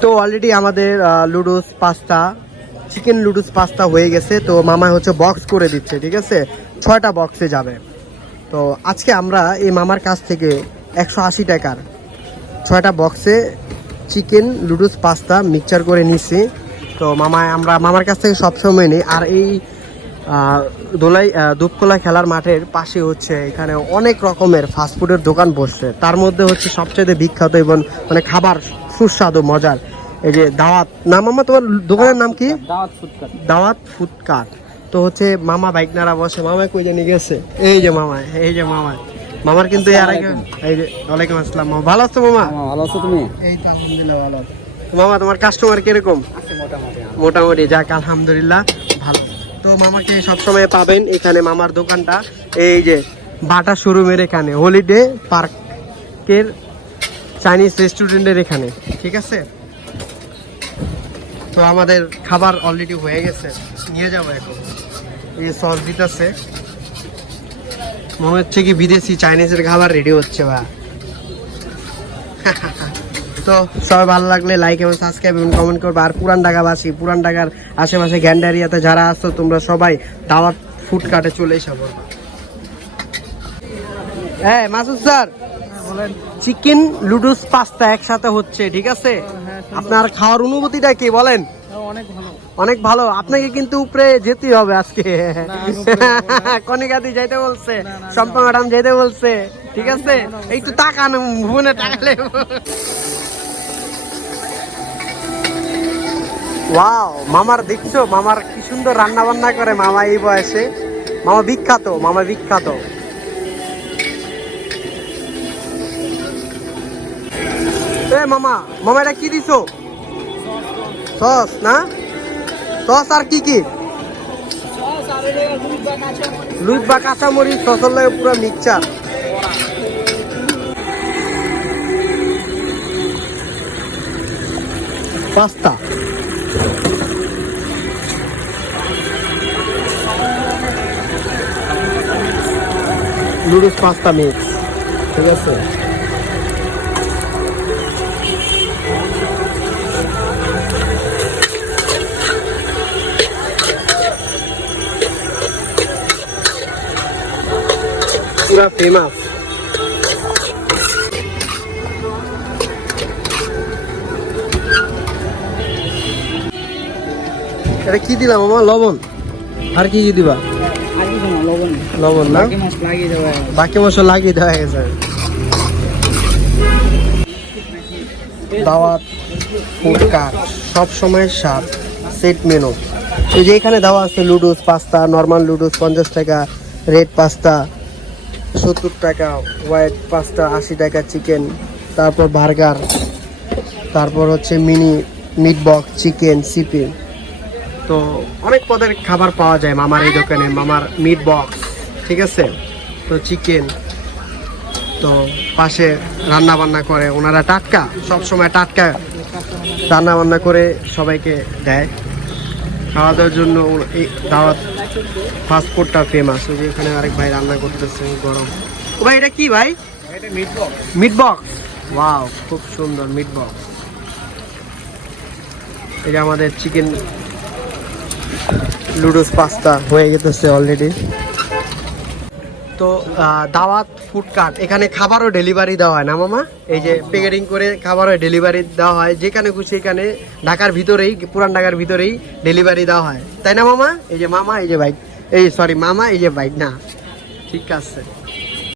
তো অলরেডি আমাদের লুডুস pasta, chicken লুডুস pasta হয়ে গেছে। তো মামা হচ্ছে বক্স করে দিচ্ছে, ঠিক আছে, 6টা বক্সে যাবে। তো আজকে আমরা এই মামার কাছ থেকে 180 টাকার 6টা বক্সে চিকেন লুডুস পাস্তা মিক্সচার করে নিচ্ছি। তো আমরা মামার কাছ থেকে সবসময় নিই। আর এই দুপকোলা খেলার মাঠের পাশে হচ্ছে এখানে অনেক রকমের ফাস্টফুডের দোকান বসছে। তার মধ্যে হচ্ছে সবচেয়ে বিখ্যাত এবং মানে খাবার সুস্বাদু মজার এই যে দাওয়াত। না মামা, তোমার দোকানের নাম কি? দাওয়াত ফুড কার্ট। তো হচ্ছে মামা বাইক নাড়া বসে। মামা কই জানি গেছে? এই যে মামা, এই যে মামা। মামার কিন্তু এর আগে এই যে ওয়ালাইকুম আসসালাম। মামা ভালো আছো? মামা ভালো আছো তুমি? এই তো আলহামদুলিল্লাহ ভালো আছি। মামা তোমার কাস্টমার কিরকম? মোটামুটি, যাক আলহামদুলিল্লাহ ভালো। তো মামাকে সবসময় পাবেন এখানে। মামার দোকানটা এই যে বাটা শোরুমের এখানে, হলিডে পার্কের চাইনিজ রেস্টুরেন্টের এখানে, ঠিক আছে। তো আমাদের খাবার অলরেডি হয়ে গেছে, নিয়ে যাবো এখন। এই সস দিতেছে, মনে হচ্ছে কি বিদেশি চাইনিজের খাবার রেডি হচ্ছে ভাই। তো সবাই ভালো লাগলে লাইক এবং সাবস্ক্রাইব এবং কমেন্ট করবে। আর পুরান ঢাকাবাসী, পুরান ঢাকার আশেপাশে গ্যান্ডারিয়াতে যারা আসছো তোমরা সবাই দাওয়াত ফুড কার্টে চলে এসো। হ্যাঁ মাসুদ স্যার, চিকেন লুডুস পাস্তা একসাথে হচ্ছে, ঠিক আছে। আপনার খাওয়ার অনুভূতিটা কি বলেন? অনেক ভালো। আপনাকে কিন্তু উপরে যেতেই হবে আজকে। কনিকাদি যাইতে বলছে, সম্পা ম্যাডাম যাইতে বলছে, ঠিক আছে। একটু টাকান, ফোনে টাকালে। ওয়াও, মামার দেখছো, মামার কি সুন্দর রান্না বান্না করে মামা এই বয়সে। মামা বিখ্যাত, মামা বিখ্যাত। এ মামা, মামা এটা কি দিছো? সস না? সস আর কি কি? লুইস বা কাঁচামরিচ, সসের লাগে পুরো মিক্সচার। পাস্তা, লুডুস পাস্তা মিক্স, ঠিক আছে। পুরা ফেমাস। এটা কি দিলাম মামা? লবণ আর কি কি দিবা? লবণ না, বাকি মশলা লাগিয়ে দেওয়া গেছে। দাওয়াত ফুড কার্ট সব সময় স্বাদ, সেট মেনু। এই যে এখানে দেওয়া আছে লুডুস পাস্তা, নর্মাল লুডুস 50 টাকা, রেড পাস্তা 70 টাকা, হোয়াইট পাস্তা 80 টাকা, চিকেন, তারপর বার্গার, তারপর হচ্ছে mini meat box, chicken CP. তো অনেক পদের খাবার পাওয়া যায় মামার এই দোকানে। মামার মিট বক্স, ঠিক আছে। তো চিকেন, তো পাশে রান্না বান্না করে ওনারা, টাটকা, সব সময় টাটকা রান্না বান্না করে সবাইকে দেয় খাওয়া দাওয়ার জন্য। এই দাওয়াত ফাস্টফুডটা ফেমাস। ওই যে এখানে আরেক ভাই রান্না করতেছে গরম। ও ভাই এটা কি ভাই? Meat box. ওয়াও, খুব সুন্দর মিট বক্স। এই যে আমাদের চিকেন লুডুস পাস্তা হয়ে গেছে অলরেডি। তো দাওয়াত ফুড কার্ট, এখানে খাবারও ডেলিভারি দেওয়া হয় না মামা? এই যে প্যাকেটিং করে খাবারও ডেলিভারি দেওয়া হয়, যেখানে খুশি এখানে ঢাকার ভিতরেই, পুরান ঢাকার ভিতরেই ডেলিভারি দেওয়া হয়, তাই না মামা? এই যে মামা, এই যে বাইক, এই সরি মামা, এই যে বাইক না, ঠিক আছে।